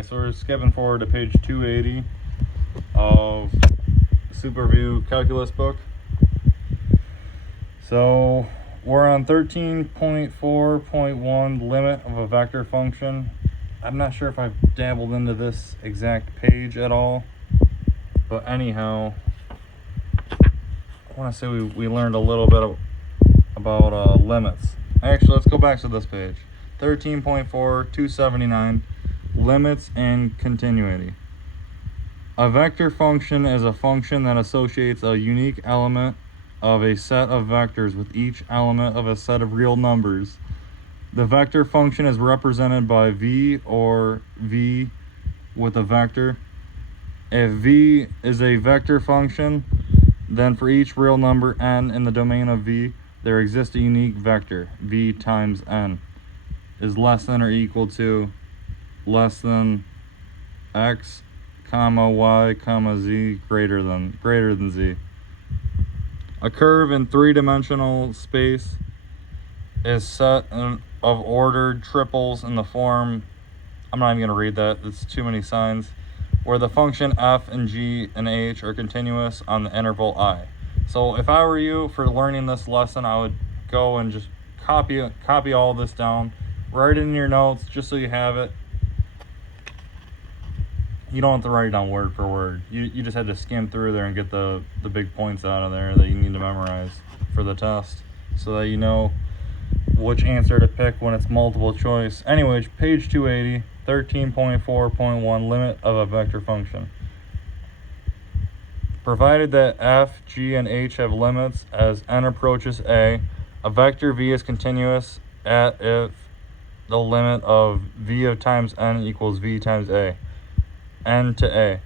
Alright, so we're skipping forward to page 280 of SuperView calculus book. So we're on 13.4.1, limit of a vector function. I'm not sure if I've dabbled into this exact page at all, but anyhow, I want to say we learned a little bit about limits. Actually, let's go back to this page. 13.4.279, limits and continuity. A vector function is a function that associates a unique element of a set of vectors with each element of a set of real numbers. The vector function is represented by v or v with a vector. If v is a vector function, then for each real number n in the domain of v, there exists a unique vector, v times n, is less than or equal to less than x, comma y, comma z, greater than z. A curve in three-dimensional space is set of ordered triples in the form, I'm not even going to read that, it's too many signs, where the function f and g and h are continuous on the interval I. So if I were you, for learning this lesson, I would go and just copy all this down, write it in your notes just so you have it. You don't have to write it down word for word. You just had to skim through there and get the big points out of there that you need to memorize for the test, so that you know which answer to pick when it's multiple choice. Anyway, page 280, 13.4.1, limit of a vector function. Provided that f, g, and h have limits as n approaches a vector v is continuous at if the limit of v of times n equals v times a, n to a.